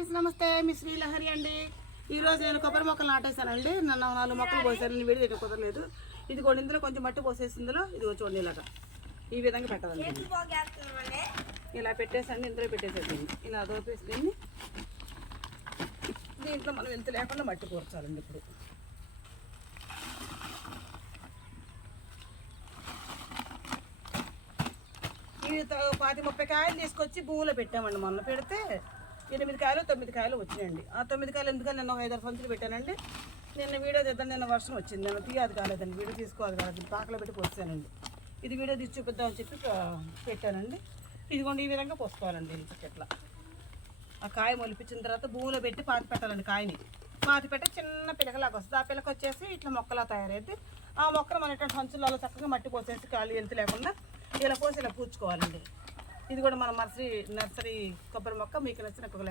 Friends నమస్తే, మీ శ్రీలహరి అండి. ఈరోజు నేను కొబ్బరి మొక్కలు నాటేశానండి. నన్ను 4 మొక్కలు పోసాను. నేను వీడియో కుదరలేదు. ఇది కూడా ఇందులో కొంచెం మట్టి పోసేసి ఇందులో ఇది చూడండి ఇలాగా ఈ విధంగా పెట్టాలండి. ఇలా పెట్టేసండి, ఇందులో పెట్టేసేదండి. ఇలా దోపేసి దీంట్లో మనం ఎంత లేకుండా మట్టి కూర్చాలండి. ఇప్పుడు ఇవి 30 కాయలు తీసుకొచ్చి భూమిలో పెట్టామండి. మొన్న పెడితే 8 కాయలు 9 కాయలు వచ్చినాయండి. ఆ 9 కాయలు ఎందుకని నేను 5-6 సంచులు పెట్టానండి. నిన్న వీడియో తీద్దాం, నిన్న వర్షం వచ్చింది. నేను తీయదు కాలేదండి, వీడియో తీసుకోవాలి కాదు, పాకలో పెట్టి పోసానండి. ఇది వీడియో తీసి చూపిద్దామని చెప్పి పెట్టానండి. ఇదిగోండి ఈ విధంగా పోసుకోవాలండి. ఇట్లా ఆ కాయ మొలిపించిన తర్వాత భూమిలో పెట్టి పాతి పెట్టాలండి. కాయని పాతి పెట్టి చిన్న పిలకలాగా వస్తుంది. ఆ పిలక వచ్చేసి ఇట్లా మొక్కలా తయారైతే ఆ మొక్కలు మన ఇటువంటి సంచులలో చక్కగా మట్టి పోసేసి కాళ్ళు ఎంత లేకుండా ఇలా పోసి ఇలా పూడ్చుకోవాలండి. ఇది కూడా మన నర్సరీ కొబ్బరి మొక్క మీకు నచ్చిన